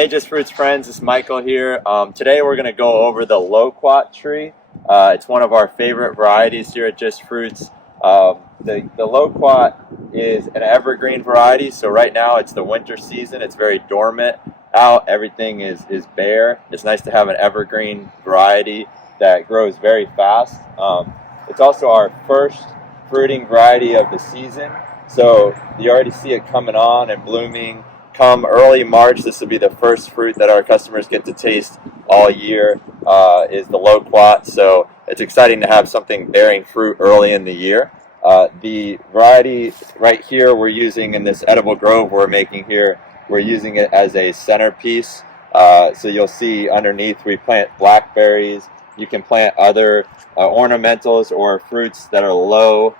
Hey, Just Fruits friends, it's Michael here. Today we're going to go over the loquat tree. It's one of our favorite varieties here at Just Fruits. The loquat is an evergreen variety, so right now it's the winter season. It's very dormant out. Everything is bare. It's nice to have an evergreen variety that grows very fast. It's also our first fruiting variety of the season, so you already see it coming on and blooming. Come early March, this will be the first fruit that our customers get to taste all year, is the loquat. So it's exciting to have something bearing fruit early in the year. The variety right here we're using in this edible grove we're making here, we're using it as a centerpiece. So you'll see underneath we plant blackberries. You can plant other ornamentals or fruits that are low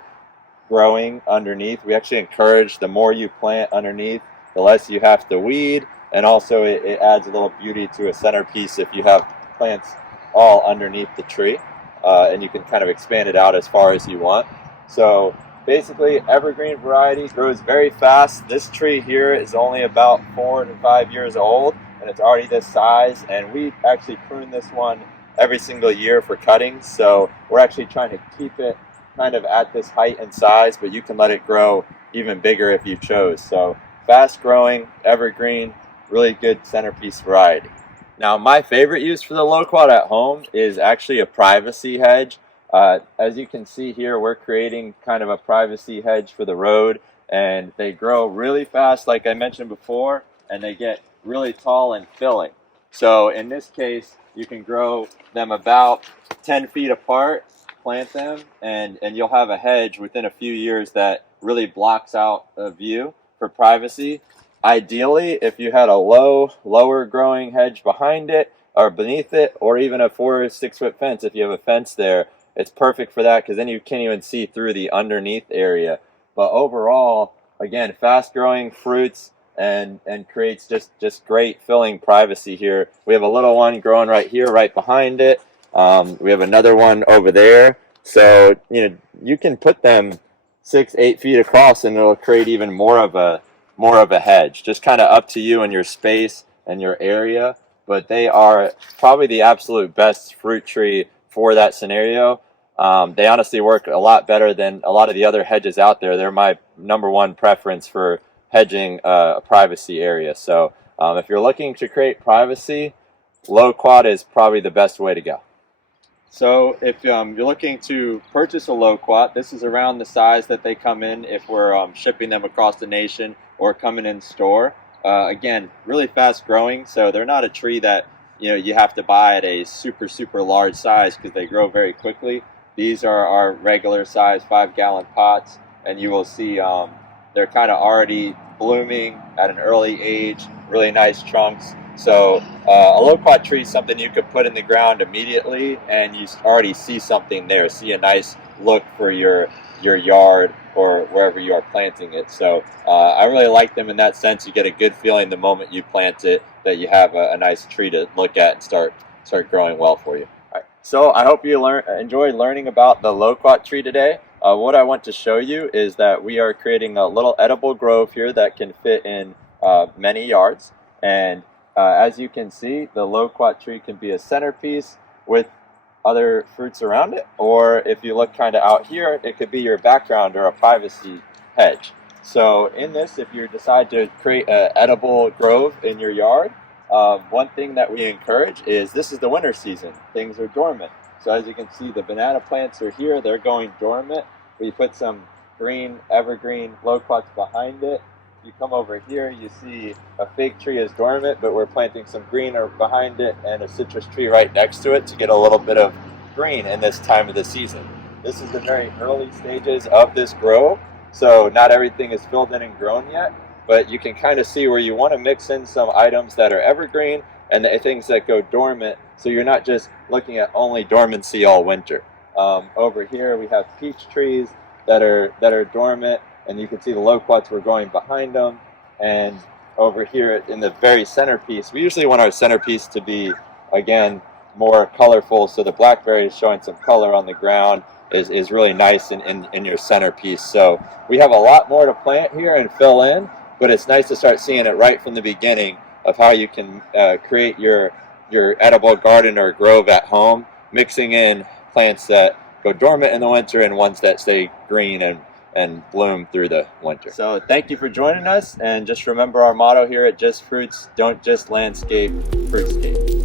growing underneath. We actually encourage the more you plant underneath, the less you have to weed, and also it adds a little beauty to a centerpiece if you have plants all underneath the tree, and you can kind of expand it out as far as you want. So basically, evergreen variety grows very fast. This tree here is only about 4 to 5 years old, and it's already this size, and we actually prune this one every single year for cuttings, so we're actually trying to keep it kind of at this height and size, but you can let it grow even bigger if you chose. So fast growing, evergreen, really good centerpiece variety. Now, my favorite use for the loquat at home is actually a privacy hedge. As you can see here, we're creating kind of a privacy hedge for the road, and they grow really fast, like I mentioned before, and they get really tall and filling. So in this case, you can grow them about 10 feet apart, plant them, and you'll have a hedge within a few years that really blocks out a view for privacy. Ideally, if you had a lower growing hedge behind it or beneath it, or even a 4 or 6 foot fence, if you have a fence there, it's perfect for that because then you can't even see through the underneath area. But overall, again, fast growing fruits and creates just great filling privacy here. We have a little one growing right here, right behind it. We have another one over there. So, you can put them 6-8 feet across and it'll create even more of a hedge. Just kind of up to you and your space and your area, but they are probably the absolute best fruit tree for that scenario. They honestly work a lot better than a lot of the other hedges out there. They're my number one preference for hedging a privacy area. So if you're looking to create privacy, loquat is probably the best way to go. So if you're looking to purchase a loquat, this is around the size that they come in if we're shipping them across the nation or coming in store. Again, really fast growing, so they're not a tree that you have to buy at a super large size because they grow very quickly. These are our regular size 5-gallon pots, and you will see they're kind of already blooming at an early age, really nice trunks. So a loquat tree is something you could put in the ground immediately, and you already see something there, see a nice look for your yard or wherever you are planting it. So I really like them in that sense. You get a good feeling the moment you plant it that you have a nice tree to look at and start growing well for you. All right. So I hope you enjoyed learning about the loquat tree today. What I want to show you is that we are creating a little edible grove here that can fit in many yards, and as you can see, the loquat tree can be a centerpiece with other fruits around it, or if you look kind of out here, it could be your background or a privacy hedge. So in this, if you decide to create an edible grove in your yard, one thing that we encourage is this is the winter season. Things are dormant. So as you can see, the banana plants are here. They're going dormant. We put some green evergreen loquats behind it. You come over here, you see a fig tree is dormant, but we're planting some green behind it and a citrus tree right next to it to get a little bit of green in this time of the season. This is the very early stages of this grove, so not everything is filled in and grown yet, but you can kind of see where you want to mix in some items that are evergreen and the things that go dormant, so you're not just looking at only dormancy all winter. Over here we have peach trees that are dormant, and you can see the loquats were growing behind them. And over here in the very centerpiece, we usually want our centerpiece to be, again, more colorful, so the blackberry is showing some color on the ground is really nice in your centerpiece. So we have a lot more to plant here and fill in, but it's nice to start seeing it right from the beginning of how you can create your edible garden or grove at home, mixing in plants that go dormant in the winter and ones that stay green and bloom through the winter. So thank you for joining us, and just remember our motto here at Just Fruits: don't just landscape, fruitscape.